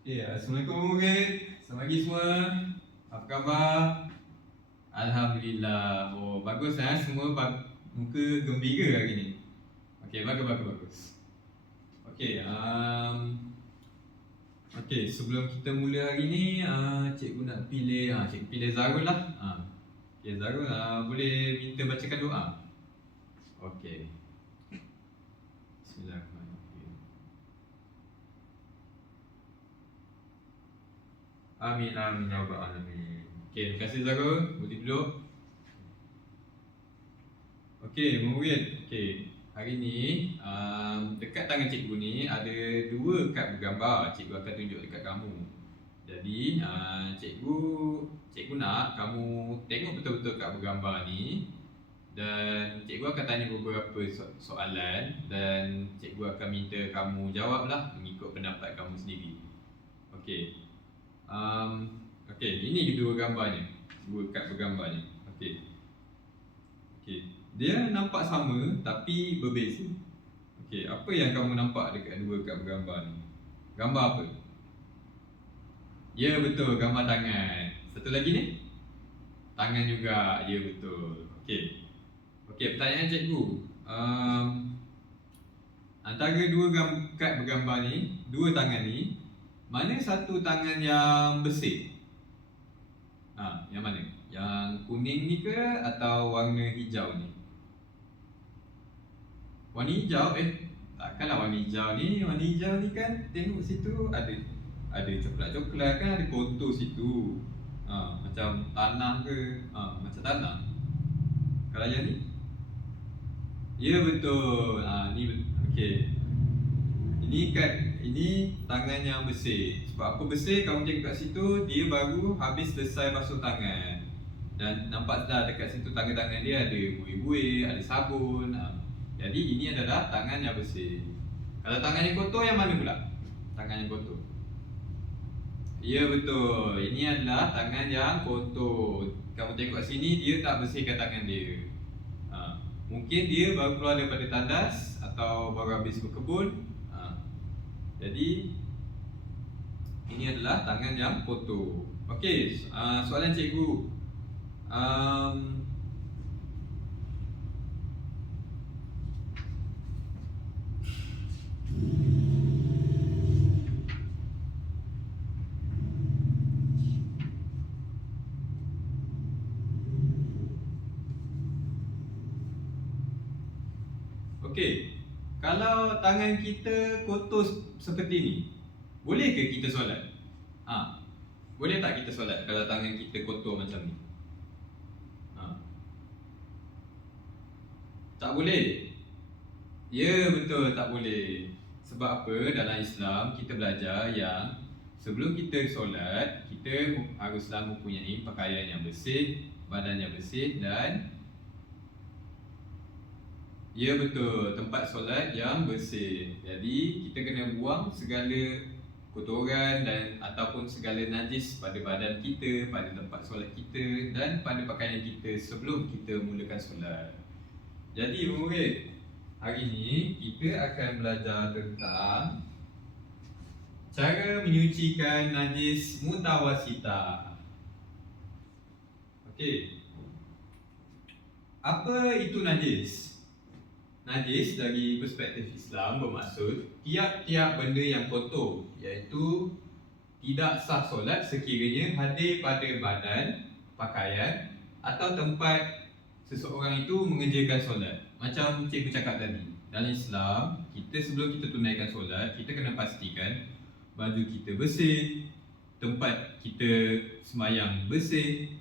Assalamualaikum murid. Selamat pagi semua. Apa khabar? Alhamdulillah. Oh, bagus semua muka gembira hari ni. Okey, bagus. Okey, sebelum kita mula hari ni, cikgu nak cikgu pilih Zarul lah. Okey, Zarul, boleh minta bacakan doa? Okey. Bismillahirrahmanirrahim. Amin ya rabbal alamin. Okey, terima kasih Zarul. Boleh duduk. Okey, murid. Okey, hari ni dekat tangan cikgu ni ada dua kad bergambar. Cikgu akan tunjuk dekat kamu. Jadi cikgu nak kamu tengok betul-betul kad bergambar ni. Dan cikgu akan tanya beberapa soalan. Dan cikgu akan minta kamu jawablah mengikut pendapat kamu sendiri. Okey. Ini kedua gambarnya. Dua kad bergambarnya. Okey. Dia nampak sama tapi berbeza. Okey, apa yang kamu nampak dekat dua kad bergambar ni? Gambar apa? Ya, betul, gambar tangan. Satu lagi ni? Tangan juga. Ya, betul. Okey, pertanyaan cikgu. Antara dua kad bergambar ni, dua tangan ni, mana satu tangan yang bersih? Yang mana? Yang kuning ni ke atau warna hijau ni? Warna hijau? Takkanlah warna hijau ni. Warna hijau ni kan tengok situ ada coklat-coklat kan, ada kotor situ. Macam tanah ke? Macam tanah. Kalau yang ni? Ya, betul. Ni okey. Ini tangan yang bersih. Sebab apa bersih? Kamu tengok kat situ, dia baru habis selesai basuh tangan. Dan nampak dah dekat situ tangan-tangan dia ada buih-buih, ada sabun. Jadi ini adalah tangan yang bersih. Kalau tangan yang kotor, yang mana pula? Tangan yang kotor. Ya, betul. Ini adalah tangan yang kotor. Kamu tengok kat sini, dia tak bersihkan tangan dia. Mungkin dia baru keluar daripada tandas atau baru habis berkebun. Jadi ini adalah tangan yang kotor. Okey, soalan cikgu. Okey, kalau tangan kita kotor seperti ni, boleh ke kita solat? Boleh tak kita solat kalau tangan kita kotor macam ni? Tak boleh? Ya, betul, tak boleh. Sebab apa? Dalam Islam kita belajar yang sebelum kita solat, kita haruslah mempunyai pakaian yang bersih, badan yang bersih dan ya, betul, tempat solat yang bersih. Jadi kita kena buang segala kotoran dan ataupun segala najis pada badan kita, pada tempat solat kita dan pada pakaian kita sebelum kita mulakan solat. Jadi murid, hari ni kita akan belajar tentang cara menyucikan najis mutawasitah. Okey. Apa itu najis? Najis dari perspektif Islam bermaksud tiap-tiap benda yang kotor, iaitu tidak sah solat sekiranya hadir pada badan, pakaian atau tempat seseorang itu mengerjakan solat. Macam cikgu cakap tadi, dalam Islam, sebelum kita tunaikan solat, kita kena pastikan baju kita bersih, tempat kita sembahyang bersih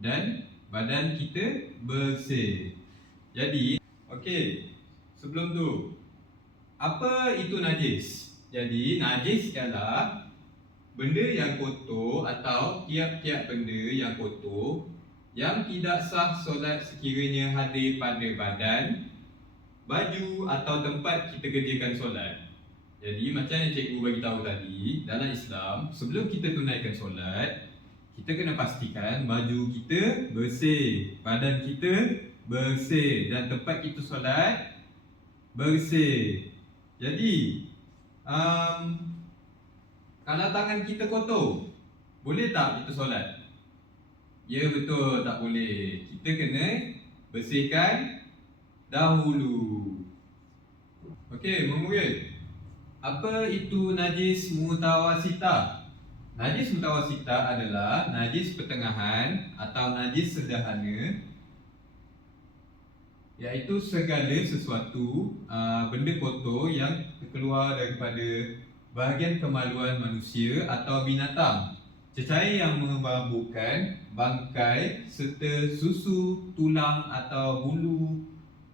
dan badan kita bersih. Jadi, okey, sebelum tu, apa itu najis? Jadi, najis ialah benda yang kotor atau tiap-tiap benda yang kotor yang tidak sah solat sekiranya hadir pada badan, baju atau tempat kita kerjakan solat. Jadi macam yang cikgu bagi tahu tadi, dalam Islam sebelum kita tunaikan solat, kita kena pastikan baju kita bersih, badan kita bersih dan tempat kita solat bersih. Jadi kalau tangan kita kotor, boleh tak kita solat? Ya betul, tak boleh. Kita kena bersihkan dahulu. Okey, murid. Apa itu najis mutawasitah? Najis mutawasitah adalah najis pertengahan atau najis sederhana, iaitu segala sesuatu benda kotor yang keluar daripada bahagian kemaluan manusia atau binatang, cecair yang memabukkan, bangkai serta susu, tulang atau bulu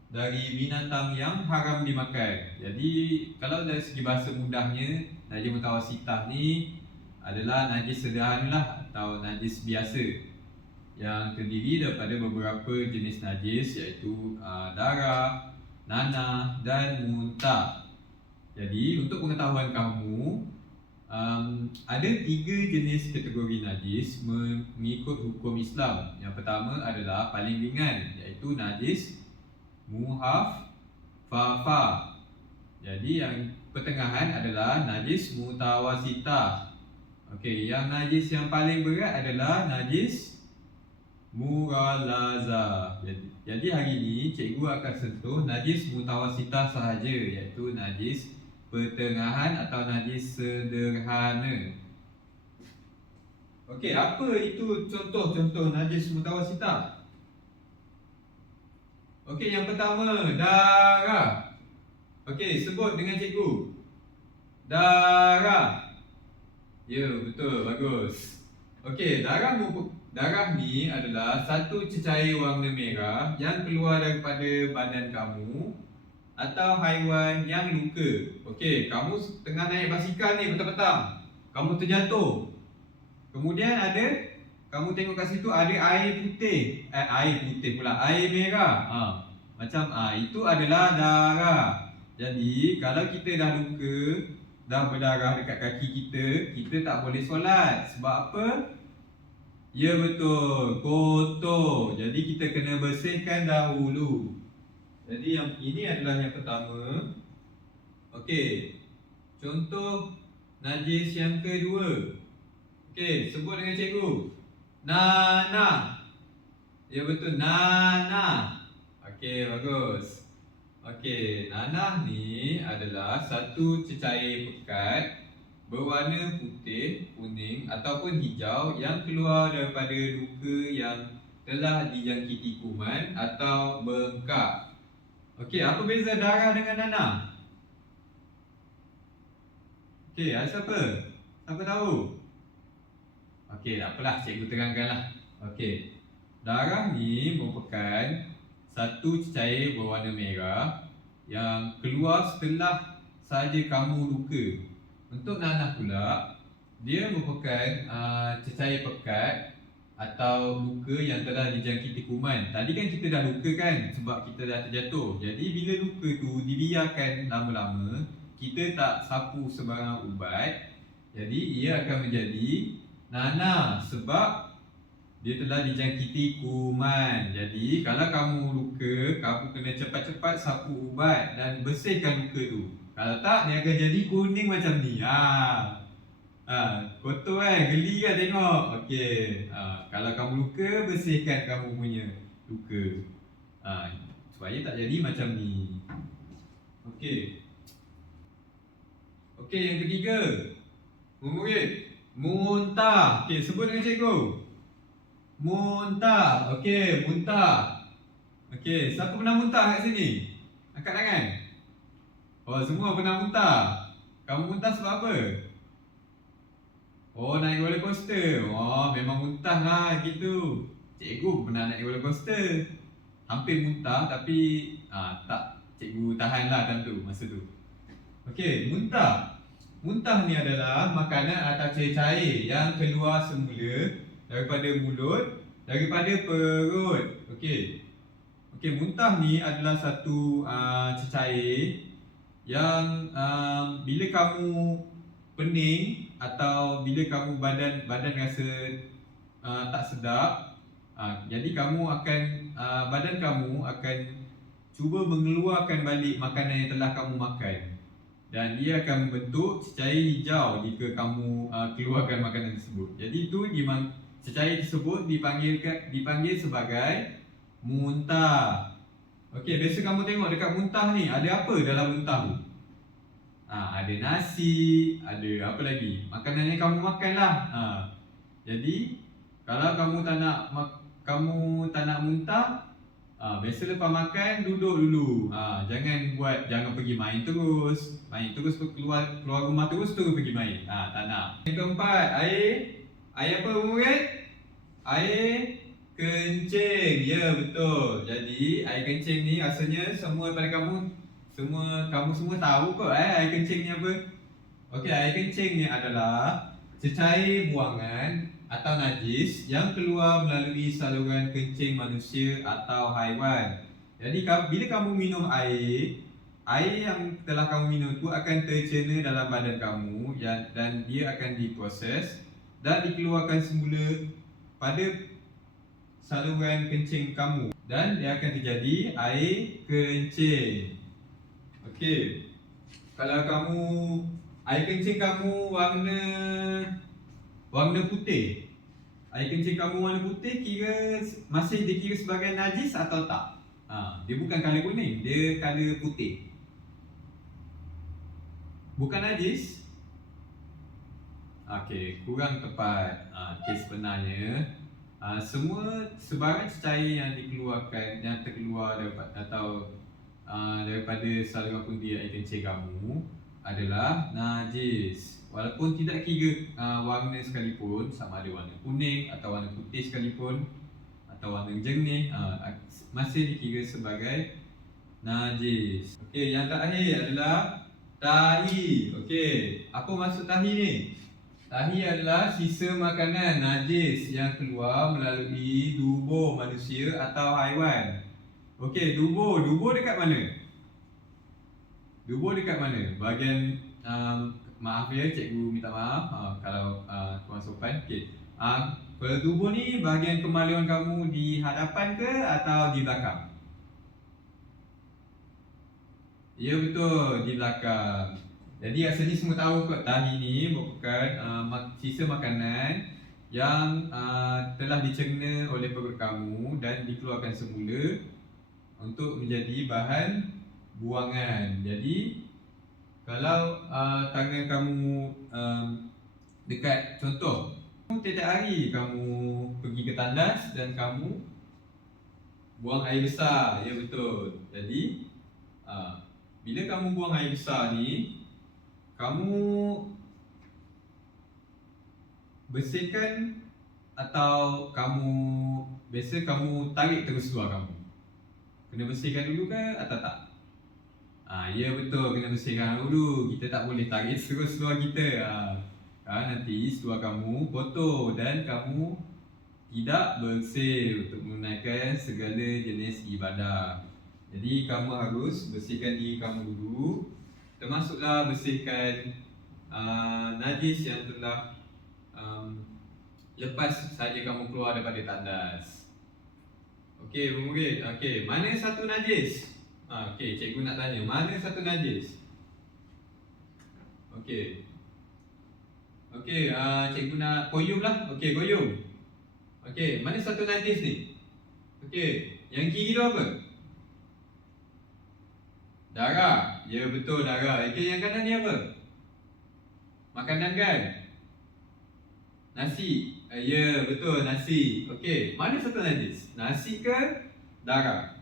dari binatang yang haram dimakan. Jadi kalau dari segi bahasa mudahnya, najis mutawasitah ni adalah najis sederhana lah, atau najis biasa yang terdiri daripada beberapa jenis najis, iaitu darah, nanah dan muntah. Jadi untuk pengetahuan kamu, ada 3 jenis kategori najis mengikut hukum Islam. Yang pertama adalah paling ringan, iaitu najis muhaffafa. Jadi yang pertengahan adalah najis mutawasitah. Okey, yang najis yang paling berat adalah najis mughallaza. Jadi hari ini cikgu akan sentuh najis mutawasitah sahaja, iaitu najis pertengahan atau najis sederhana. Okey, apa itu contoh-contoh najis mutawasitah? Okey, yang pertama, darah. Okey, sebut dengan cikgu. Darah. Ya, betul, bagus. Okey, darah ni adalah satu cecair warna merah yang keluar daripada badan kamu atau haiwan yang luka. Okey, kamu tengah naik basikal ni petang-petang, kamu terjatuh. Kemudian kamu tengok kat situ ada air merah. Itu adalah darah. Jadi kalau kita dah luka, dah berdarah dekat kaki kita tak boleh solat. Sebab apa? Ya betul, kotor. Jadi kita kena bersihkan dahulu. Jadi yang ini adalah yang pertama. Okey, contoh najis yang kedua. Okey, sebut dengan cikgu. Nanah. Ya betul, nanah. Okey, bagus. Okey, nanah ni adalah satu cecair pekat berwarna putih, kuning ataupun hijau yang keluar daripada luka yang telah dijangkiti kuman atau bengkak. Okey, apa beza darah dengan nanah? Okey, ada siapa? Siapa tahu? Okey, tak apalah, cikgu terangkanlah. Okey, darah ni merupakan satu cecair berwarna merah yang keluar setelah sahaja kamu luka. Untuk nanah pula, dia merupakan cecair pekat atau luka yang telah dijangkiti kuman. Tadi kan kita dah luka kan, sebab kita dah terjatuh. Jadi bila luka tu dibiarkan lama-lama, kita tak sapu sebarang ubat, jadi ia akan menjadi nanah sebab dia telah dijangkiti kuman. Jadi kalau kamu luka, kamu kena cepat-cepat sapu ubat dan bersihkan luka tu. Kalau tak, dia akan jadi kuning macam ni. Kotor kan? Geli kan tengok? Okey. Kalau kamu luka, bersihkan kamu punya luka. Supaya tak jadi macam ni. Okey. Okey, yang ketiga. Murid, muntah. Okey, sebut dengan cikgu. Muntah. Okey, muntah. Okey, siapa pernah muntah kat sini? Angkat tangan. Oh, semua pernah muntah. Kamu muntah sebab apa? Oh, naik roller coaster. Oh, memang muntah lah gitu. Cikgu pernah naik roller coaster. Hampir muntah tapi tak, cikgu tahan lah time tu, masa tu. Okey, muntah. Muntah ni adalah makanan atau cair-cair yang keluar semula daripada mulut, daripada perut. Okey. Okey, muntah ni adalah satu cecair yang bila kamu pening atau bila kamu badan rasa tak sedap, jadi kamu akan badan kamu akan cuba mengeluarkan balik makanan yang telah kamu makan. dan ia akan membentuk cecair hijau jika kamu keluarkan makanan tersebut. Jadi itu cecair tersebut dipanggil sebagai muntah. Okey, biasa kamu tengok dekat muntah ni ada apa dalam muntah tu? Ada nasi, ada apa lagi? Makanan yang kamu makanlah. Jadi kalau kamu tak nak muntah, biasa lepas makan duduk dulu. Jangan pergi main terus. Keluar rumah terus pergi main. Tak nak. Yang keempat, air apa murid? Air kencing. Ya, betul. Jadi air kencing ni rasanya kamu semua tahu kot air kencing ni apa? Okey, air kencing ni adalah cecair buangan atau najis yang keluar melalui saluran kencing manusia atau haiwan. Jadi bila kamu minum air yang telah kamu minum tu akan tercerna dalam badan kamu dan dia akan diproses dan dikeluarkan semula pada saluran kencing kamu dan dia akan terjadi air kencing. Okey. Kalau air kencing kamu warna putih. Air kencing kamu warna putih masih dikira sebagai najis atau tak? Dia bukan color kuning, dia color putih. Bukan najis? Okey, kurang tepat. Sebenarnya sebarang cecair yang terkeluar daripada saluran pundi air kencing kamu adalah najis. Walaupun tidak kira warna sekalipun, sama ada warna kuning atau warna putih sekalipun atau warna jernih, masih dikira sebagai najis. Okey, yang terakhir adalah tahi. Okey, apa maksud tahi ni? Tahi adalah sisa makanan najis yang keluar melalui tubuh manusia atau haiwan. Okey, tubuh dekat mana? Tubuh dekat mana? Bahagian maaf ya, cikgu minta maaf kalau kurang sopan. Okey. Kalau tubuh ni bahagian kemaluan kamu di hadapan ke atau di belakang? Ya, betul, di belakang. Jadi rasanya semua tahu kot tahi ni merupakan sisa makanan yang telah dicerna oleh perut kamu dan dikeluarkan semula untuk menjadi bahan buangan. Jadi kalau tangan kamu dekat, contoh tiap hari kamu pergi ke tandas dan kamu buang air besar. Ya, betul. Jadi bila kamu buang air besar ni, kamu bersihkan atau biasa kamu tarik terus keluar kamu? Kena bersihkan dulu ke atau tak? Ya, betul, kena bersihkan dulu. Kita tak boleh tarik terus keluar kita. Nanti seluar kamu kotor dan kamu tidak bersih untuk menunaikan segala jenis ibadah. Jadi kamu harus bersihkan diri kamu dulu, termasuklah bersihkan najis yang telah lepas saja kamu keluar daripada tandas. Okey, murid. Okey, mana satu najis? Okey, cikgu nak tanya, mana satu najis? Okey. Okey, cikgu nak koyum lah. Okey, koyum. Okey, mana satu najis ni? Okey, yang kiri tu apa? Darah. Ya, betul, darah. Okey, yang kanan ni apa? Makanan kan? Nasi. Ya, betul, nasi. Okey, mana satu najis? Nasi ke darah?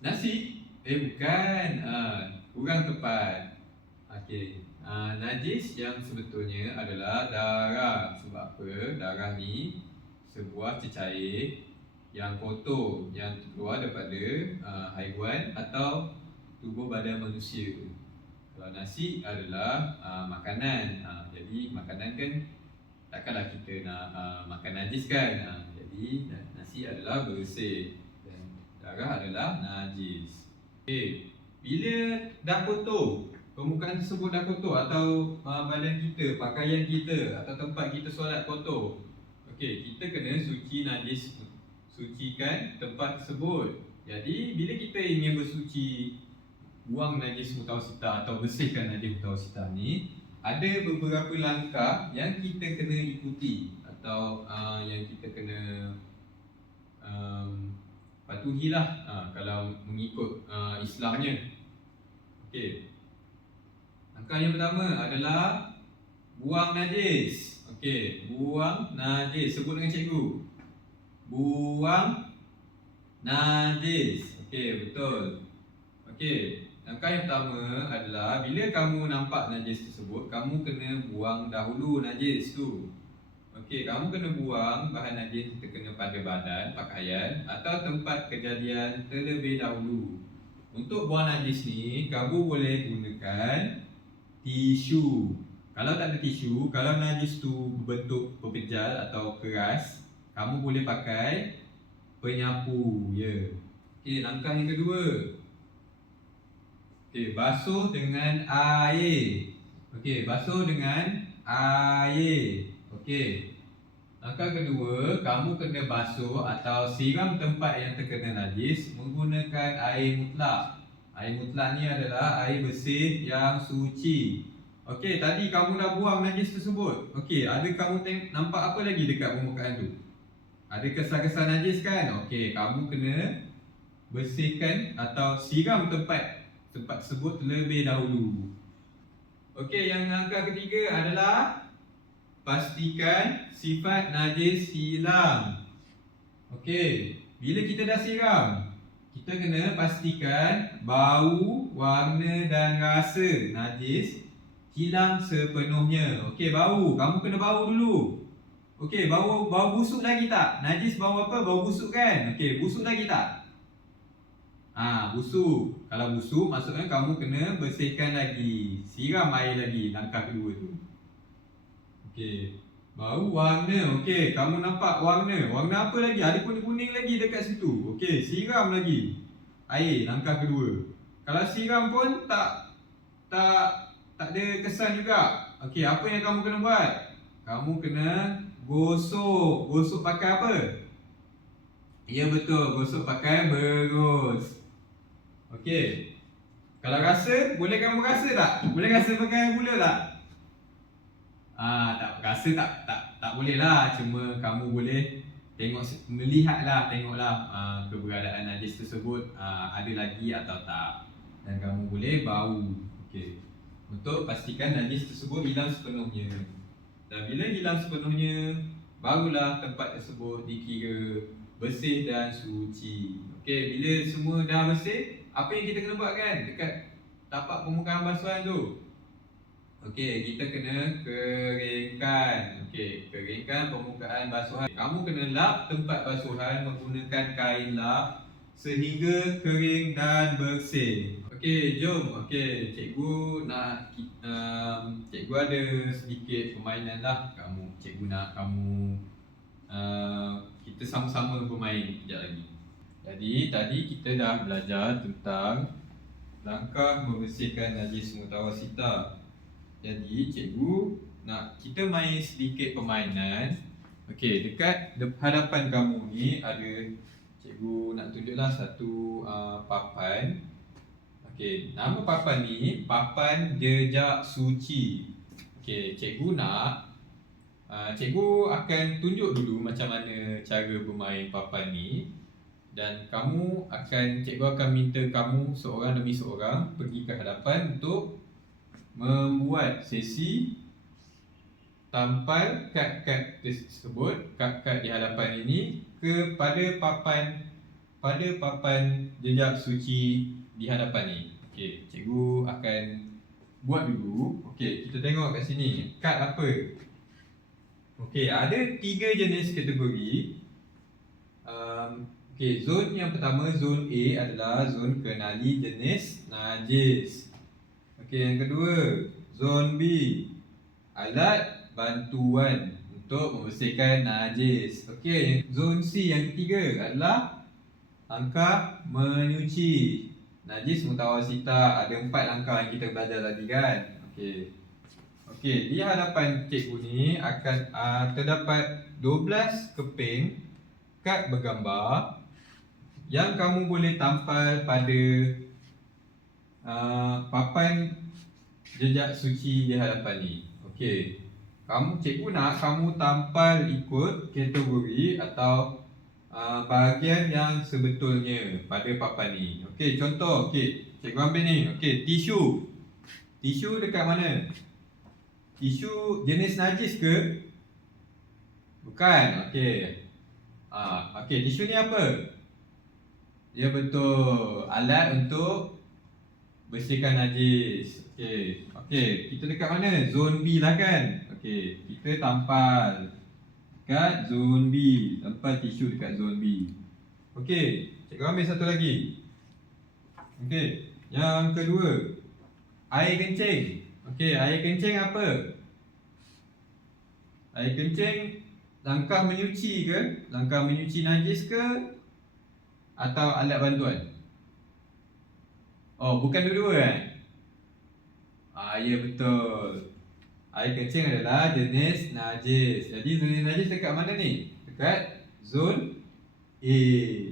Nasi? Bukan. Kurang tepat. Okey. Najis yang sebetulnya adalah darah. Sebab apa? Darah ni sebuah cecair yang kotor yang keluar daripada haiwan atau tubuh badan manusia. Kalau nasi adalah makanan. Jadi makanan kan takkanlah kita nak makan najis kan. Jadi nasi adalah bersih dan darah adalah najis. Bila dah kotor, permukaan tersebut dah kotor atau badan kita, pakaian kita atau tempat kita solat kotor, kita kena sucikan tempat tersebut. Jadi bila kita ingin bersuci buang najis mutawasitah atau bersihkan najis mutawasitah ni, ada beberapa langkah yang kita kena ikuti atau yang kita kena patuhilah kalau mengikut Islamnya. Okey. Langkah yang pertama adalah buang najis. Okey, buang najis. Sebut dengan cikgu. Buang najis. Okey, betul. Okey, langkah yang pertama adalah bila kamu nampak najis tersebut, kamu kena buang dahulu najis tu. Okey, kamu kena buang bahan najis terkena pada badan, pakaian atau tempat kejadian terlebih dahulu. Untuk buang najis ni, kamu boleh gunakan tisu. Kalau tak ada tisu, kalau najis tu berbentuk pepejal atau keras, kamu boleh pakai penyapu, ya. Okey, langkah yang kedua. Okey, basuh dengan air. Okey, basuh dengan air. Okey. Langkah kedua, kamu kena basuh atau siram tempat yang terkena najis menggunakan air mutlak. Air mutlak ni adalah air bersih yang suci. Okey, tadi kamu dah buang najis tersebut. Okey, ada kamu nampak apa lagi dekat permukaan tu? Ada kesan-kesan najis kan? Okey, kamu kena bersihkan atau siram tempat tersebut terlebih dahulu. Okey, yang langkah ketiga adalah pastikan sifat najis hilang. Okey, bila kita dah siram, kita kena pastikan bau, warna dan rasa najis hilang sepenuhnya. Okey, bau, kamu kena bau dulu. Okey, bau busuk lagi tak? Najis bau apa? Bau busuk kan? Okey, busuk lagi tak? Busuk. Kalau busuk, maksudnya kamu kena bersihkan lagi. Siram air lagi, langkah kedua tu. Okey, bau, warna. Okey, kamu nampak warna. Warna apa lagi? Ada kuning-kuning lagi dekat situ. Okey, siram lagi air, langkah kedua. Kalau siram pun tak ada kesan juga. Okey, apa yang kamu kena buat? Kamu kena gosok. Gosok pakai apa? Ya betul, gosok pakai berus. Okey. Kalau rasa, boleh kamu rasa tak? Boleh rasa pakai gula tak? Tak rasa tak boleh lah. Cuma kamu boleh tengoklah keberadaan najis tersebut ada lagi atau tak. Dan kamu boleh bau. Okey. Untuk pastikan najis tersebut hilang sepenuhnya. Dan bila hilang sepenuhnya, barulah tempat tersebut dikira bersih dan suci. Okey, bila semua dah bersih, apa yang kita kena buat kan dekat tapak permukaan basuhan tu? Okey, kita kena keringkan. Okey, keringkan permukaan basuhan. Kamu kena lap tempat basuhan menggunakan kain lap sehingga kering dan bersih. Okey, jom. Okey, cikgu nak cikgu ada sedikit permainan lah. Cikgu nak kamu kita sama-sama bermain kejap lagi. Jadi tadi kita dah belajar tentang langkah membersihkan najis mutawasitah. Jadi cikgu nak kita main sedikit permainan. Okey, dekat hadapan kamu ni ada, cikgu nak tunjuklah satu papan. Okey, nama papan ni papan jejak suci. Okey, cikgu akan tunjuk dulu macam mana cara bermain papan ni. Dan cikgu akan minta kamu seorang demi seorang pergi ke hadapan untuk membuat sesi tampal kad-kad tersebut, kad-kad di hadapan ini kepada papan jejak suci di hadapan ni. Okey, cikgu akan buat dulu. Okey, kita tengok kat sini kad apa. Okey, ada 3 jenis kategori. Okey, zon yang pertama, zon A adalah zon kenali jenis najis. Okey, yang kedua, zon B, alat bantuan untuk membersihkan najis. Okey, zon C yang ketiga adalah langkah menyuci najis mutawasitah. Ada 4 langkah yang kita belajar tadi kan. Okey, di hadapan cikgu ni akan terdapat 12 keping kad bergambar yang kamu boleh tampal pada papan jejak suci di hadapan ni. Okey. Cikgu nak kamu tampal ikut kategori atau bahagian yang sebetulnya pada papan ni. Okey, contoh. Okey, cikgu ambil ni. Okey, tisu. Tisu dekat mana? Tisu jenis najis ke? Bukan. Okey. Okey, tisu ni apa? Dia betul alat untuk bersihkan najis. Okey, kita dekat mana? Zon B lah kan? Okey, kita tampal dekat zon B. Tampal tisu dekat zon B. Okey, cikgu ambil satu lagi. Okey, yang kedua, air kencing. Okey, air kencing apa? Air kencing langkah menyuci ke? Langkah menyuci najis ke? Atau alat bantuan? Oh, bukan dua-dua ya betul. Air kencing adalah jenis najis. Jadi jenis najis dekat mana ni? Dekat zon A.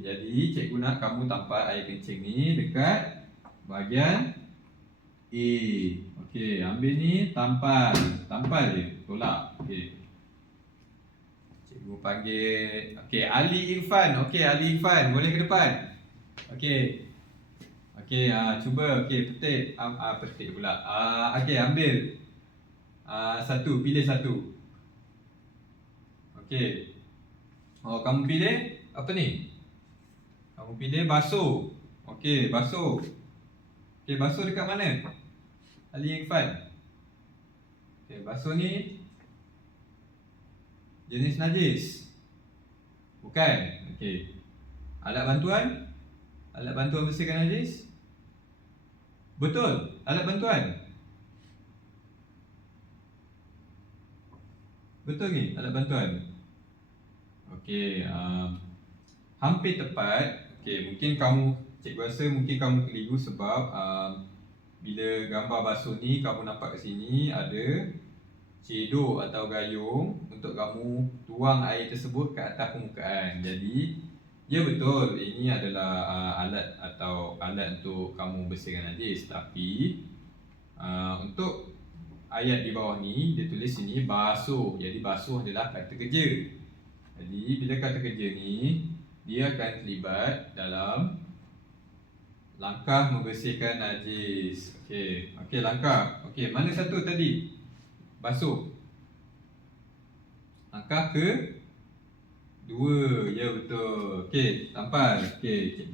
Jadi cikgu nak kamu tampal air kencing ni dekat bahagian A. Okey, ambil ni, tampal. Tampal je, tolak. Okey. Cikgu panggil. Okey, Ali Irfan. Okey, Ali Irfan, boleh ke depan? Okey. Okey, cuba. Okey, petik. Petik pula. Okey, ambil. Satu, pilih satu. Okey. Oh, kamu pilih apa ni? Kamu pilih basuh. Okey, basuh. Okey, basuh dekat mana? Ali Irfan. Okey, basuh ni jenis najis? Bukan. Okey. Alat bantuan? Alat bantuan bersihkan najis? Betul, alat bantuan. Betul ni, alat bantuan. Okey, hampir tepat. Okey, mungkin kamu, cikgu rasa mungkin kamu keliru sebab bila gambar basuh ni kamu nampak kat sini ada cedok atau gayung untuk kamu tuang air tersebut ke atas permukaan. Jadi ya betul, ini adalah alat atau alat untuk kamu bersihkan najis. Tapi untuk ayat di bawah ni dia tulis sini basuh. Jadi basuh adalah kata kerja. Jadi bila kata kerja ni dia akan terlibat dalam langkah membersihkan najis. Okey, langkah. Okey, mana satu tadi? Basuh. Langkah ke dua. Ya betul. Okey, tampal. Okey.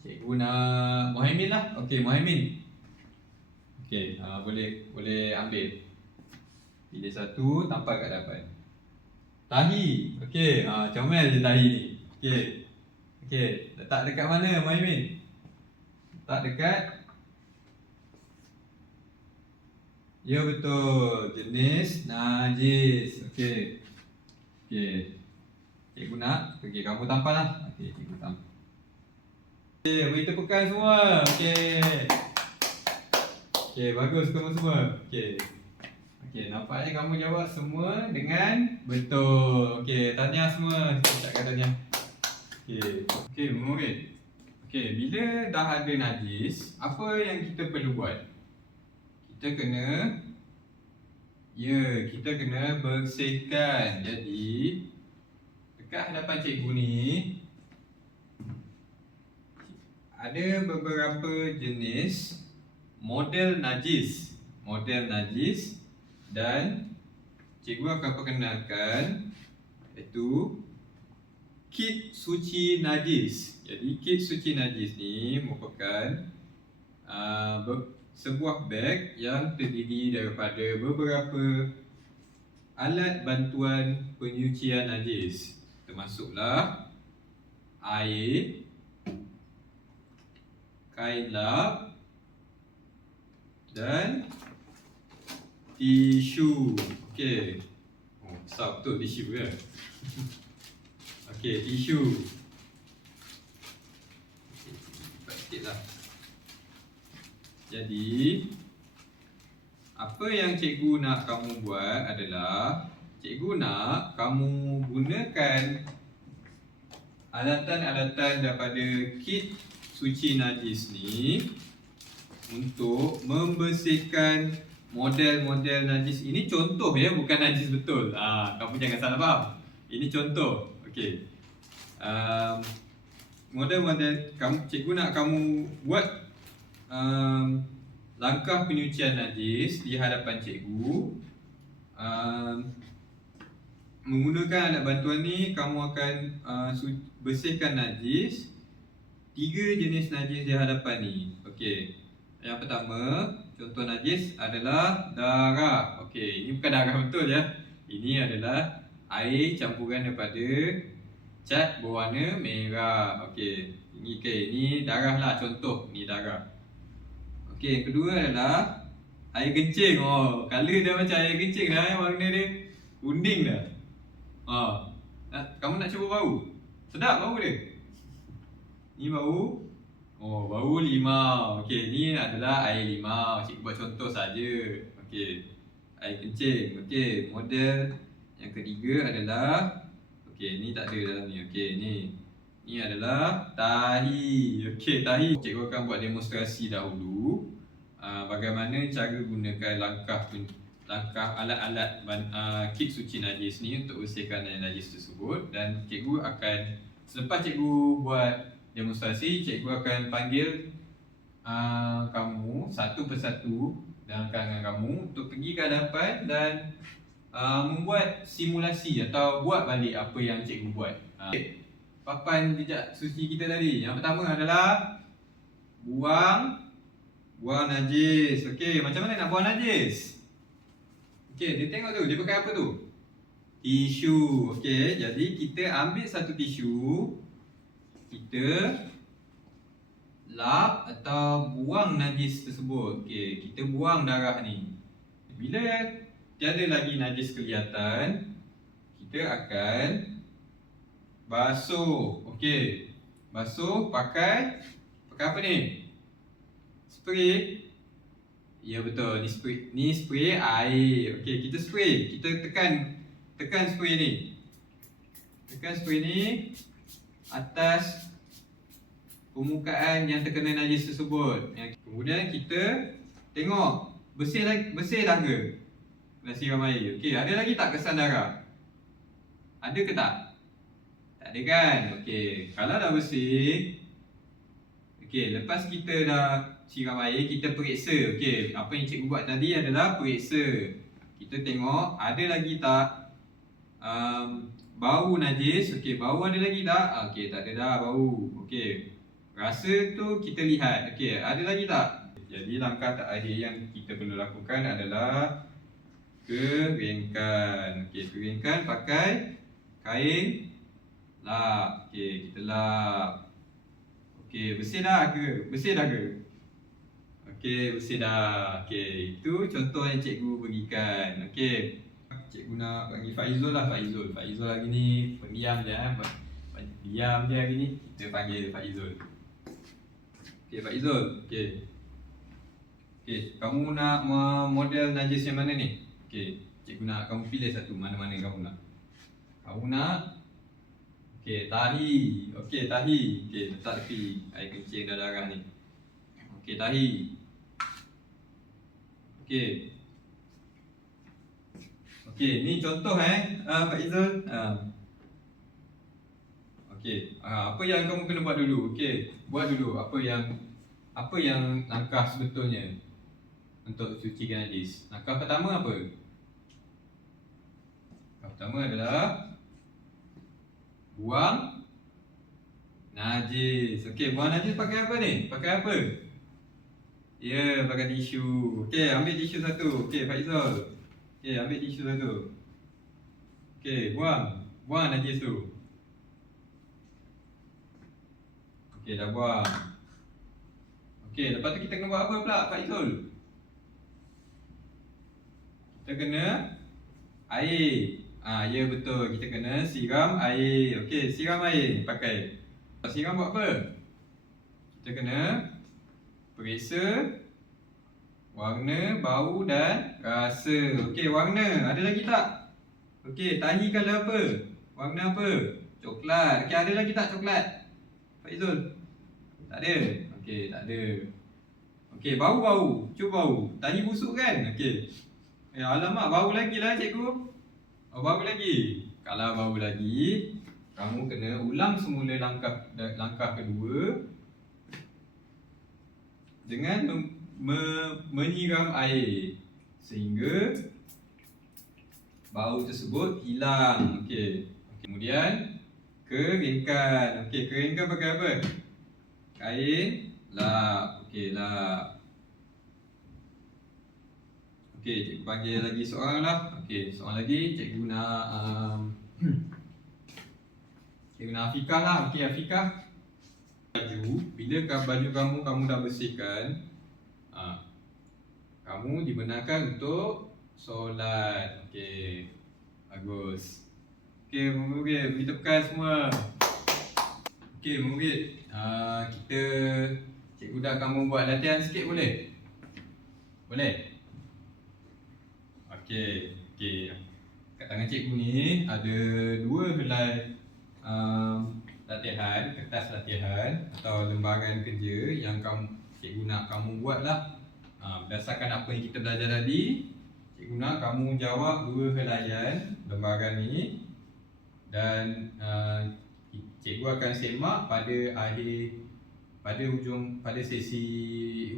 Cikgu nak Muhaimin lah. Okey, Muhaimin. Okey, boleh ambil. Pilih satu, tampal kat depan. Tahi. Okey, comel je tahi ni. Okey, letak dekat mana Muhaimin? Letak dekat. Ya betul, jenis najis. Okey. Cikgu nak. Okey, kamu tampal lah. Okey, cikgu tampal. Okey, beri tepukan semua. Okey, bagus kamu semua. Okey, nampaknya kamu jawab semua dengan betul. Okey, tahniah semua. Ucapkan tahniah. Okey, murid. Okey, bila dah ada najis, apa yang kita perlu buat? Kita kena bersihkan. Jadi dekat hadapan cikgu ni ada beberapa jenis model najis. Dan cikgu akan perkenalkan iaitu kit suci najis. Jadi kit suci najis ni merupakan sebuah beg yang terdiri daripada beberapa alat bantuan penyucian najis, termasuklah air, kain lap dan tisu. Okey. Oh, besar betul tisu kan? Okey, tisu. Cepat sikitlah. Jadi apa yang cikgu nak kamu buat adalah cikgu nak kamu gunakan alatan-alatan daripada kit suci najis ni untuk membersihkan model-model najis. Ini contoh ya, bukan najis betul. Kamu jangan salah faham. Ini contoh. Okey. Model-model cikgu nak kamu buat langkah penyucian najis di hadapan cikgu. Menggunakan alat bantuan ni, kamu akan bersihkan najis. 3 jenis najis di hadapan ni. Okey. Yang pertama, contoh najis adalah darah. Okey, ini bukan darah betul ya. Ini adalah air campuran daripada cat berwarna merah. Okey, ini darah lah, contoh ni darah. Okey, yang kedua adalah air kencing. Color dia macam air kencing dah, warna dia kuning dah. Kamu nak cuba bau? Sedap bau dia. Ni bau. Bau limau. Okey, ni adalah air limau. Cikgu buat contoh saja. Okey, air kencing. Okey, model yang ketiga adalah, okey, ni tak ada dalam ni. Okey, ni adalah tahi. Okey, tahi. Cikgu akan buat demonstrasi dahulu bagaimana cara gunakan langkah alat-alat kit suci najis ni untuk bersihkan najis tersebut. Dan cikgu akan, selepas cikgu buat demonstrasi, cikgu akan panggil kamu satu persatu dalam kalangan kamu untuk pergi ke hadapan dan membuat simulasi atau buat balik apa yang cikgu buat. Papan jejak suci kita tadi. Yang pertama adalah buang najis. Okey, macam mana nak buang najis? Okey, dia tengok tu, dia pakai apa tu? Tisu. Okey, jadi kita ambil satu tisu, kita lap atau buang najis tersebut. Okey, kita buang darah ni. Bila tiada lagi najis kelihatan, kita akan basuh. Okey, basuh pakai apa ni? Spray. Ya betul, ni spray air. Okey, kita spray. Kita tekan spray ni. Tekan spray ni atas permukaan yang terkena najis tersebut. Kemudian kita tengok bersih dah ke? Dah siram air. Okey, ada lagi tak kesan darah? Ada ke tak? Tak ada kan? Okey, kalau dah bersih, okey, lepas kita dah siram air, kita periksa. Okey, apa yang cikgu buat tadi adalah periksa. Kita tengok ada lagi tak bau najis. Okey, bau ada lagi tak? Okey, tak ada dah bau. Okey, rasa tu kita lihat. Okey, ada lagi tak? Jadi langkah terakhir yang kita perlu lakukan adalah keringkan. Okey, keringkan pakai kain lap. Okey, kita lap. Okey, bersih dah ke? Okey, bersih dah. Okey, itu contoh yang cikgu berikan. Okey, cikgu nak panggil Faizul lah. Faizul hari ni pendiam je. Diam je hari ni. Kita panggil Faizul. Okey, Faizul. Okey, kamu nak model najis yang mana ni? Okey, cikgu nak kamu pilih satu. Mana-mana kamu nak? Kamu nak tahi. Okey, tahi. Okey, letak tepi air kencing dan darah ni. Okey, tahi. Okey, ni contoh Pak Izul. Okey, apa yang kamu kena buat dulu? Okey, buat dulu apa yang langkah sebetulnya untuk sucikan najis. Langkah pertama apa? Langkah pertama adalah buang najis. Okey, buang najis pakai apa ni? Pakai apa? Ya, pakai tisu. Okey, ambil tisu satu. Okey, Faizul. Okey, ambil tisu satu. Okey, buang najis tu. Okey, dah buang. Okey, lepas tu kita kena buat apa pula, Faizul? Kita kena air. Ya betul, kita kena siram air. Okey, siram air pakai. Siram buat apa? Kita kena periksa warna, bau dan rasa. Okey, warna. Ada lagi tak? Okey, tahi color apa? Warna apa? Coklat. Okey, ada lagi tak coklat? Faizul? Tak ada. Okey, tak ada. Okey, bau. Cuba bau. Tahi busuk kan? Okey. Alamak, bau lagi lah cikgu. Oh, bau lagi. Kalau bau lagi, kamu kena ulang semula langkah kedua dengan menyiram air sehingga bau tersebut hilang. Okey. Kemudian keringkan. Okey, keringkan pakai apa? Kain lap. Okey, lap. Okey, cikgu panggil lagi seorang lah. Okey, seorang lagi cikgu nak cikgu nak Afiqah lah. Okey, Afiqah. Bila baju kamu dah bersihkan, kamu dibenarkan untuk solat. Okey, bagus. Okey, murid, beri tepukan semua. Okey, murid, kita cikgu dah kamu buat latihan sikit boleh? Boleh? Okey. Kat tangan cikgu ni ada 2 helai latihan, kertas latihan atau lembaran kerja yang cikgu nak kamu buat lah. Berdasarkan apa yang kita belajar tadi, cikgu nak kamu jawab 2 helaian lembaran ni dan cikgu akan semak pada sesi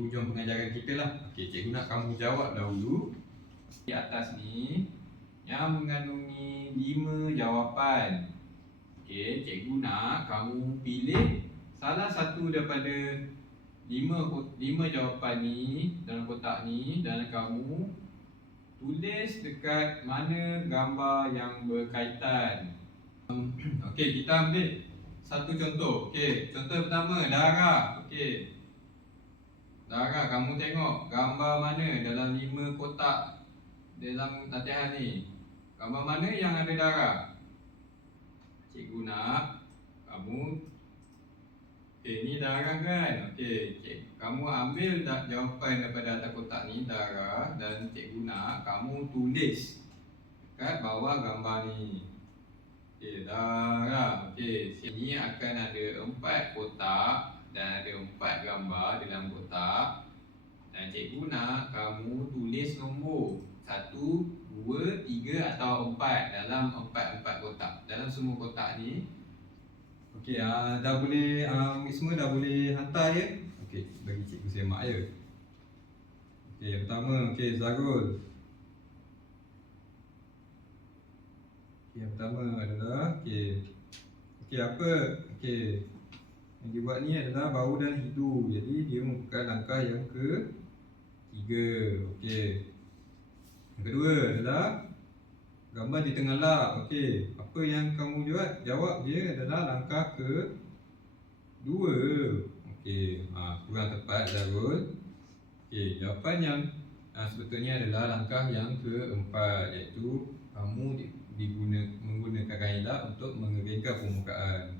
hujung pengajaran kita lah. Okey, cikgu nak kamu jawab dahulu. Di atas ni yang mengandungi 5 jawapan. Okey, cikgu nak kamu pilih salah satu daripada 5 jawapan ni dalam kotak ni dan kamu tulis dekat mana gambar yang berkaitan. Okey, kita ambil satu contoh. Okey, contoh pertama, darah. Okey. Darah, kamu tengok gambar mana dalam 5 kotak dalam latihan ni? Gambar mana yang ada darah? Cikgu nak kamu ni darah kan? Okey, kamu ambil jawapan daripada atas kotak ni, darah, dan cikgu nak kamu tulis kat bawah gambar ni. Okey, darah. Okey, sini akan ada 4 kotak dan ada 4 gambar dalam kotak. Dan cikgu nak kamu tulis nombor 1, 2, 3 atau 4 dalam 4 kotak. Dalam semua kotak ni. Okey, dah boleh, semua dah boleh hantar ya? Okey, bagi cikgu semak ya. Okey, yang pertama, okey, Zarul. Okey, yang pertama adalah, okey, apa? Okey, yang dia buat ni adalah bau dan hidu. Jadi, dia merupakan langkah yang ke-3. Okey. Yang kedua adalah gambar di tengah lap. Okey, apa yang kamu jawab dia adalah langkah ke-2. Okey, kurang tepat Zarul. Okey, jawapan yang sebetulnya adalah langkah yang ke-4, iaitu kamu menggunakan kain lap untuk mengeringkan permukaan.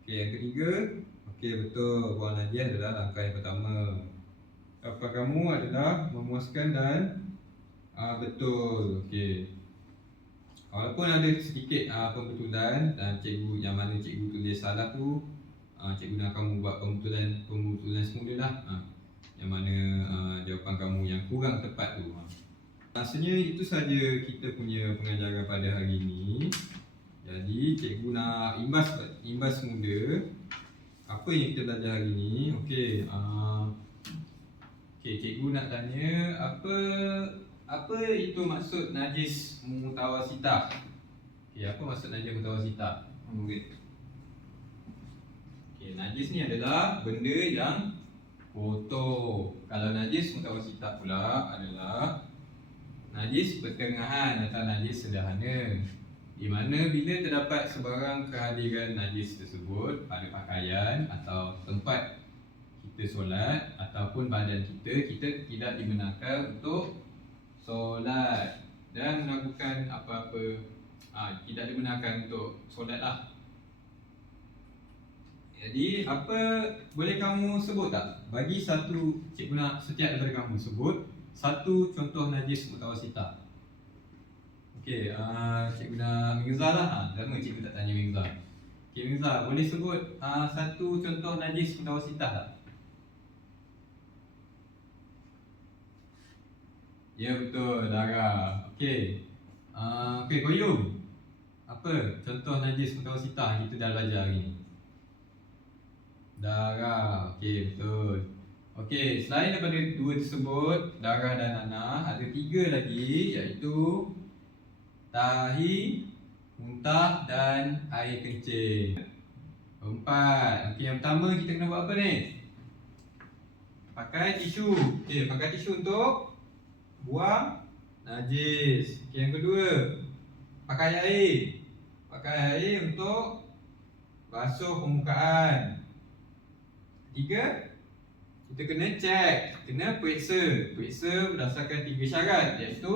Okey, yang ketiga, okey, betul, Puan Nadia adalah langkah yang pertama. Jawapan kamu adalah memuaskan dan betul. Okey. Walaupun ada sedikit pembetulan dan cikgu yang mana cikgu tulis salah tu, cikgu nak kamu buat pembetulan semula lah. Yang mana jawapan kamu yang kurang tepat tu. Rasanya itu saja kita punya pengajaran pada hari ini. Jadi cikgu nak imbas semula apa yang kita belajar hari ini. Okey, cikgu nak tanya apa itu maksud najis mutawasitah? Okey, apa maksud najis mutawasitah? Okey, najis ni adalah benda yang kotor. Kalau najis mutawasitah pula adalah najis pertengahan atau najis sederhana, di mana bila terdapat sebarang kehadiran najis tersebut pada pakaian atau tempat kita solat ataupun badan kita tidak dibenarkan untuk solat dan melakukan apa-apa, tidak dibenarkan untuk solat lah. Jadi apa boleh kamu sebut tak? Bagi satu, cikgu nak setiap daripada kamu sebut satu contoh najis mutawasitah. Okey, cikgu nak Mirza lah. Lama cikgu tak tanya Mirza. Okey, Mirza, boleh sebut satu contoh najis mutawasitah tak? Ya betul, darah. Okey. Okey, Qayyum. Apa contoh najis mutawasitah yang kita dah belajar hari ni? Darah. Okey, betul. Okey, selain daripada dua tersebut, darah dan nanah, ada tiga lagi, iaitu tahi, muntah dan air kencing. Empat. Okey, yang pertama kita kena buat apa ni? Pakai tisu. Okey, pakai tisu untuk buang najis. Okey, yang kedua, pakai air. Pakai air untuk basuh permukaan. Ketiga, kita kena cek, kena periksa. Periksa berdasarkan tiga syarat, iaitu